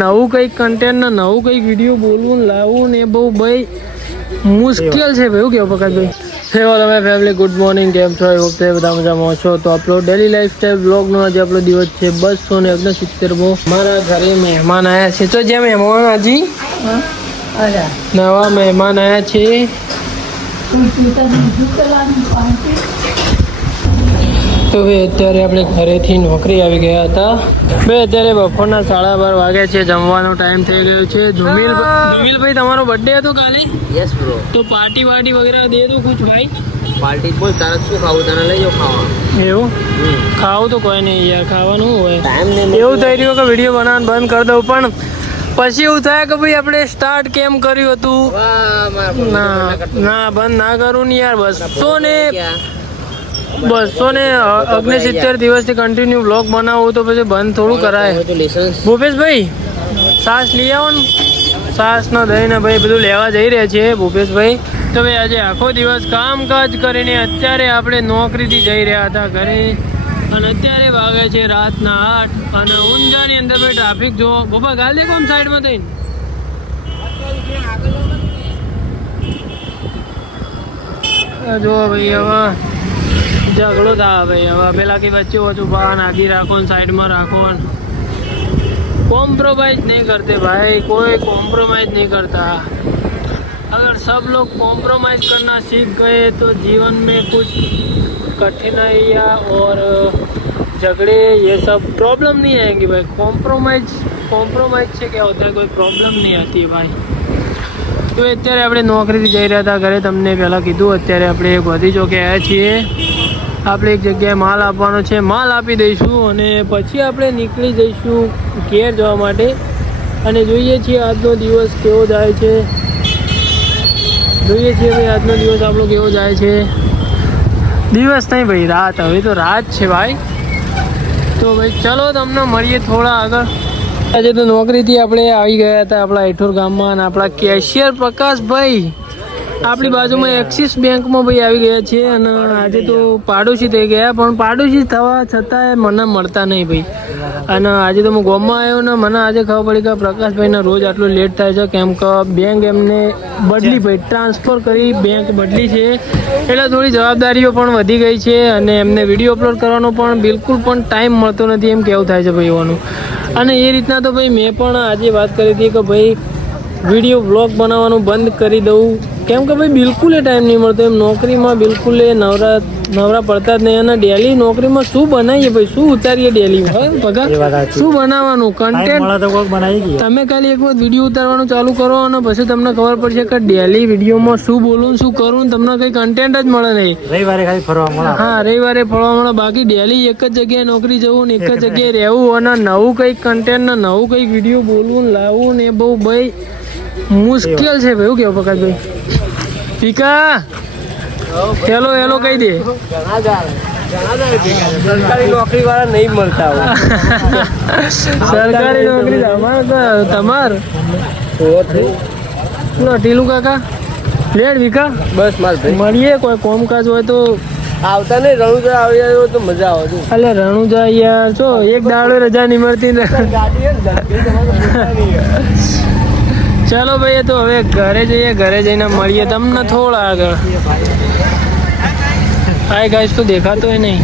નવું કંઈક કન્ટેન્ટ ને નવું કંઈક વિડીયો બોલવું ને લાવવું ને એ બહુ ભાઈ મુશ્કેલ છે ભાઈ. કેવું પ્રકાશભાઈ? હેલો તમે ફેમિલી, ગુડ મોર્નિંગ, કેમ છો? આઈ હોપ તે બધા મજામાં છો. તો આપણો ડેલી લાઈફસ્ટાઈલ બ્લોગનો આજે આપણો દિવસ છે 269મો. મારા ઘરે મહેમાન આવ્યા છે. તો જે મહેમાન હજી નવા મહેમાન આવ્યા છે. તો ભાઈ અત્યારે આપણે ઘરેથી નોકરી આવી ગયા હતા. ભાઈ અત્યારે બપોરના 12:30 વાગ્યા છે. જમવાનો ટાઈમ થઈ ગયો છે. ધુમિલભાઈ તમારો બર્થડે હતો કાલે? Yes bro. તો પાર્ટી વગેરે દે દો કુછ ભાઈ. પાર્ટી બોલ, તારે શું ખાવું તને લઈ જાઓ ખાવા. એવું ખાવું તો કોઈ નહીં યાર, ખાવાનું હોય. ટાઈમ નહીં. એવું થઈ રહ્યું કે વિડીયો બનાવવાનું બંધ કરી દઉં, પણ પછી એવું થાય કે ભાઈ આપણે સ્ટાર્ટ કેમ કર્યું હતું. ના બંધ ના કરું ને યાર. 269 દિવસથી કન્ટિન્યુ બ્લોગ બનાવવું તો પછી બંધ થોડું કરાય. ભૂપેશભાઈ સાસ લઈ આવો ને. સાસ ને દહીં ને ભાઈ બધું લેવા જઈ રહ્યા છીએ ભૂપેશભાઈ. તો ભાઈ આજે આખો દિવસ કામકાજ કરીને અત્યારે આપણે નોકરીથી જઈ રહ્યા હતા ઘરે, અને અત્યારે વાગે છે રાતના 8 અને ઊંઝાની અંદર ભાઈ ટ્રાફિક જો બાબા ગાલ દે કોમ સાઈડમાં થઈને. જો ભાઈ હવે ઝઘડો થાય ભાઈ. હવે પેલા કે વચ્ચે ઓછું બહાર આધી રાખો ને સાઈડમાં રાખો ને. कॉम्प्रोमाइज नहीं करते भाई, कोई कॉम्प्रोमाइज नहीं करता. अगर सब लोग कॉम्प्रोमाइज करना सीख गए तो जीवन में कुछ कठिनाइयाँ और झगड़े ये सब प्रॉब्लम नहीं आएंगी भाई. कॉम्प्रोमाइज से क्या होता है, कोई प्रॉब्लम नहीं आती है भाई. તો અત્યારે આપણે નોકરીથી જઈ રહ્યા હતા ઘરે. તમને પહેલાં કીધું અત્યારે આપણે ગોધી ચોકે આવ્યા છીએ. આપણે એક જગ્યાએ માલ આપવાનો છે, માલ આપી દઈશું અને પછી આપણે નીકળી જઈશું ઘેર જવા માટે. અને જોઈએ છીએ આજનો દિવસ કેવો જાય છે. જોઈએ છીએ ભાઈ આજનો દિવસ આપણો કેવો જાય છે. દિવસ નહીં ભાઈ, રાત. હવે તો રાત છે ભાઈ. તો ભાઈ ચલો તમને મળીએ થોડા આગળ. આજે તો નોકરીથી આપણે આવી ગયા હતા આપણા હેઠોર ગામમાં, અને આપણા કેશિયર પ્રકાશભાઈ આપણી બાજુમાં એક્સિસ બેંકમાં ભાઈ આવી ગયા છે. અને આજે તો પાડોશી થઈ ગયા, પણ પાડોશી થવા છતાંય મને મળતા નહીં ભાઈ. અને આજે તો હું ગામમાં આવ્યો ને મને આજે ખબર પડી કે પ્રકાશભાઈને રોજ આટલું લેટ થાય છે, કેમ કે બેંક એમને બદલી ભાઈ, ટ્રાન્સફર કરી બેંક બદલી છે, એટલે થોડી જવાબદારીઓ પણ વધી ગઈ છે. અને એમને વિડીયો અપલોડ કરવાનો પણ બિલકુલ પણ ટાઈમ મળતો નથી, એમ કેવું થાય છે ભાઈ એવાનું. અને એ રીતના તો ભાઈ મેં પણ આજે વાત કરી હતી કે ભાઈ વિડીયો બ્લોગ બનાવવાનું બંધ કરી દઉં, કેમ કે ભાઈ બિલકુલ એ ટાઈમ નહીં મળતો. એમ નોકરીમાં બિલકુલ એ નવરા પડતા જ નહીં. અને ડેલી નોકરીમાં શું બનાવીએ ભાઈ, શું ઉતારીએ ડેલી પગાર, શું બનાવવાનું કન્ટેન્ટ. તમે ખાલી એક વખત વિડીયો ઉતારવાનું ચાલુ કરો અને પછી તમને ખબર પડશે કે ડેલી વિડીયોમાં શું બોલું શું કરું, તમને કંઈ કન્ટેન્ટ જ મળે નહીં. રવિવારે ખાલી ફરવા મળે. હા, રવિવારે ફરવા મળે. બાકી ડેલી એક જ જગ્યાએ નોકરી જવું ને એક જ જગ્યાએ રહેવું અને નવું કંઈક કન્ટેન્ટ ને નવું કંઈક વિડીયો બોલવું ને લાવવું ને એ બહુ ભાઈ મુશ્કેલ છે ભાઈ. એવું કેવું પ્રકાશભાઈ? પીકા હેલો કહી દે. સરકારી નોકરી વાળા નહીં મળતા. સરકારી નોકરી તમાર ટીલું કાકા લેડ વિકા બસ માર ભાઈ મળીએ. કોઈ કોમકાજ હોય તો આવતા નહીં. રણુજા આવી જાય તો મજા આવે. અલે રણુજા યાર જો એક દાડો રજા નહીં મળતી ને. ચાલો ભાઈ તો હવે ઘરે જઈએ, ઘરે જઈને મળીએ તમને થોડા આગળ. હાય ગાઈસ તો દેખાતો હોય નહીં.